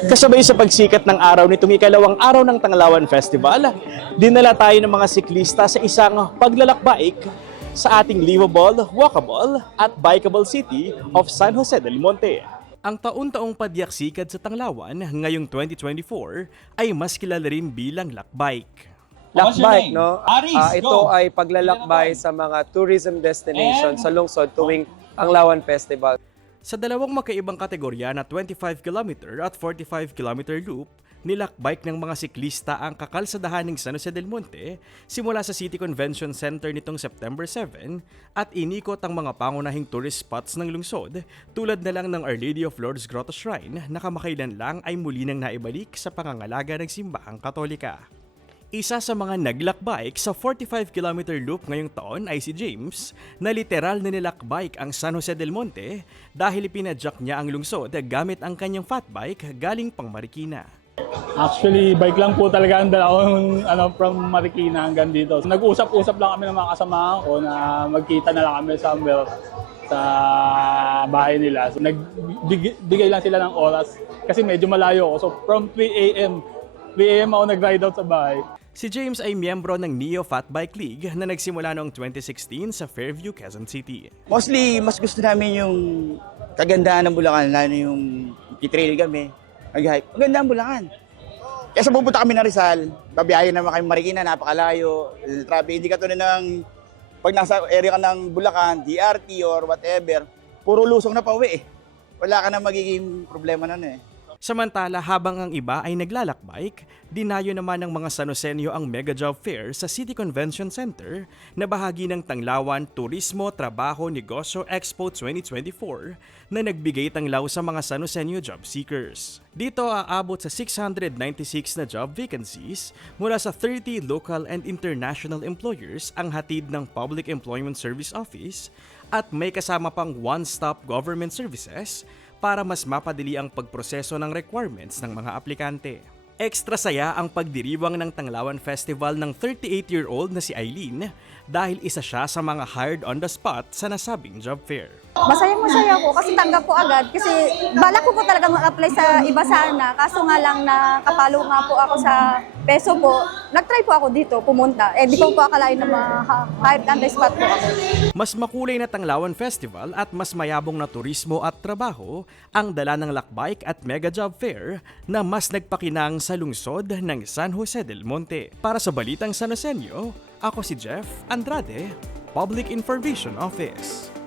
Kasabay sa pagsikat ng araw nitong ikalawang araw ng Tanglawan Festival, dinala tayo ng mga siklista sa isang paglalakbaik sa ating livable, walkable at bikeable city of San Jose del Monte. Ang taon-taong padyaksikat sa Tanglawan ngayong 2024 ay mas kilala rin bilang lakbike. Name? no? Aris, Ah, ito go. ay paglalakbay sa mga tourism destination And- sa lungsod tuwing ang Lawan Festival. Sa dalawang magkaibang kategorya na 25 km at 45 km loop, nilakbike ng mga siklista ang kakalsadahan ng San Jose del Monte simula sa City Convention Center nitong September 7 at inikot ang mga pangunahing tourist spots ng lungsod tulad na lang ng Our Lady of Lourdes Grotto Shrine na kamakailan lang ay muli nang naibalik sa pangangalaga ng simbahang katolika. Isa sa mga naglakbike sa 45km loop ngayong taon ay si James na literal na nilakbike ang San Jose del Monte dahil pinadyak niya ang lungsod gamit ang kanyang fat bike galing pang Marikina. Actually, bike lang po talaga ang dala ko ano, from Marikina hanggang dito. Nag-usap-usap lang kami ng mga kasamahan ko na magkita na lang kami somewhere sa bahay nila. So, nagbigay lang sila ng oras kasi medyo malayo ako. So from 3 a.m. 3 a.m. ako nag-ride out sa bahay. Si James ay miyembro ng Neo Fat Bike League na nagsimula noong 2016 sa Fairview, Quezon City. Mostly, mas gusto namin yung kagandahan ng Bulacan, lalo yung kitrail kami, mag-hike. Maganda ang Bulacan. Kesa pupunta kami ng Rizal, babiyahin naman kami Marikina, napakalayo. Traffic, hindi katulad ng pag nasa area ka ng Bulacan, DRT or whatever, puro lusong na pauwi eh. Wala ka na magiging problema nun eh. Samantala habang ang iba ay naglalakbike, dinayo naman ng mga Sanosenyo ang Mega Job Fair sa City Convention Center na bahagi ng Tanglawan Turismo, Trabaho, Negosyo Expo 2024 na nagbigay tanglaw sa mga Sanosenyo job seekers. Dito aabot sa 696 na job vacancies mula sa 30 local and international employers ang hatid ng Public Employment Service Office at may kasama pang one-stop government services para mas mapadali ang pagproseso ng requirements ng mga aplikante. Extra saya ang pagdiriwang ng Tanglawan Festival ng 38-year-old na si Eileen dahil isa siya sa mga hired on the spot sa nasabing job fair. Masayang masaya ako kasi tanggap ko agad kasi balak ko po talaga mag-apply sa iba sana kaso nga lang na kapalo nga po ako sa peso po. Nag-try po ako dito pumunta. Eh di ko po akalain na ma-hired on the spot po ako. Mas makulay na Tanglawan Festival at mas mayabong na turismo at trabaho ang dala ng Lakbike at Mega Job Fair na mas nagpakinang sa lungsod ng San Jose del Monte. Para sa Balitang San Joseño, ako si Jeff Andrade, Public Information Office.